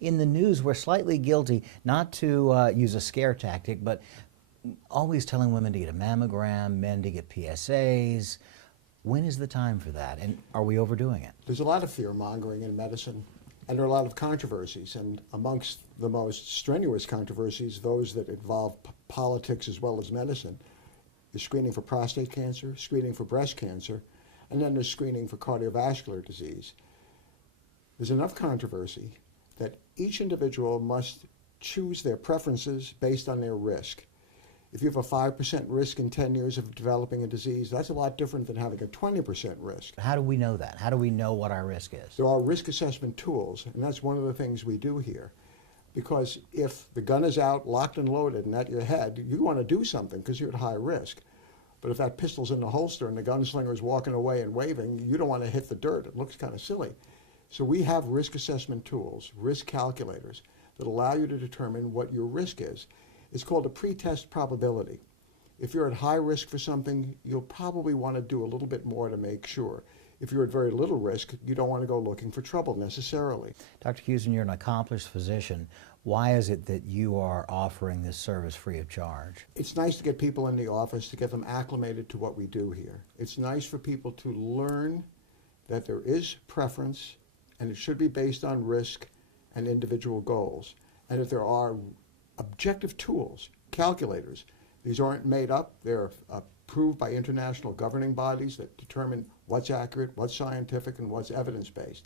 in the news, we're slightly guilty, not to use a scare tactic, but always telling women to get a mammogram, men to get PSAs. When is the time for that, and are we overdoing it? There's a lot of fear-mongering in medicine, and there are a lot of controversies, and amongst the most strenuous controversies, those that involve politics as well as medicine, is screening for prostate cancer, screening for breast cancer, and then there's screening for cardiovascular disease. There's enough controversy that each individual must choose their preferences based on their risk. If you have a 5% risk in 10 years of developing a disease, that's a lot different than having a 20% risk. How do we know that? How do we know what our risk is? There are risk assessment tools, and that's one of the things we do here. Because if the gun is out, locked and loaded, and at your head, you want to do something because you're at high risk. But if that pistol's in the holster and the gunslinger is walking away and waving, you don't want to hit the dirt. It looks kind of silly. So we have risk assessment tools, risk calculators, that allow you to determine what your risk is. It's called a pre-test probability. If you're at high risk for something, you'll probably want to do a little bit more to make sure. If you're at very little risk, you don't want to go looking for trouble necessarily. Dr. Cusin, you're an accomplished physician. Why is it that you are offering this service free of charge? It's nice to get people in the office, to get them acclimated to what we do here. It's nice for people to learn that there is preference, and it should be based on risk and individual goals. And that there are objective tools, calculators. These aren't made up. They're approved by international governing bodies that determine what's accurate, what's scientific, and what's evidence-based.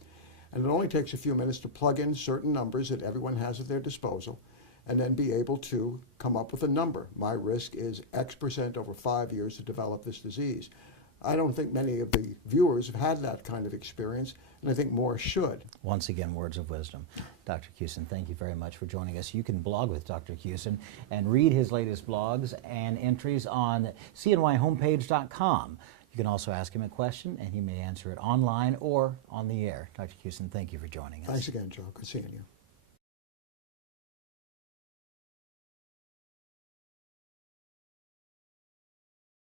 And it only takes a few minutes to plug in certain numbers that everyone has at their disposal and then be able to come up with a number. My risk is X% over 5 years to develop this disease. I don't think many of the viewers have had that kind of experience, and I think more should. Once again, words of wisdom. Dr. Cusin, thank you very much for joining us. You can blog with Dr. Cusin and read his latest blogs and entries on cnyhomepage.com. You can also ask him a question, and he may answer it online or on the air. Dr. Cusin, thank you for joining us. Thanks again, Joe. Good seeing you.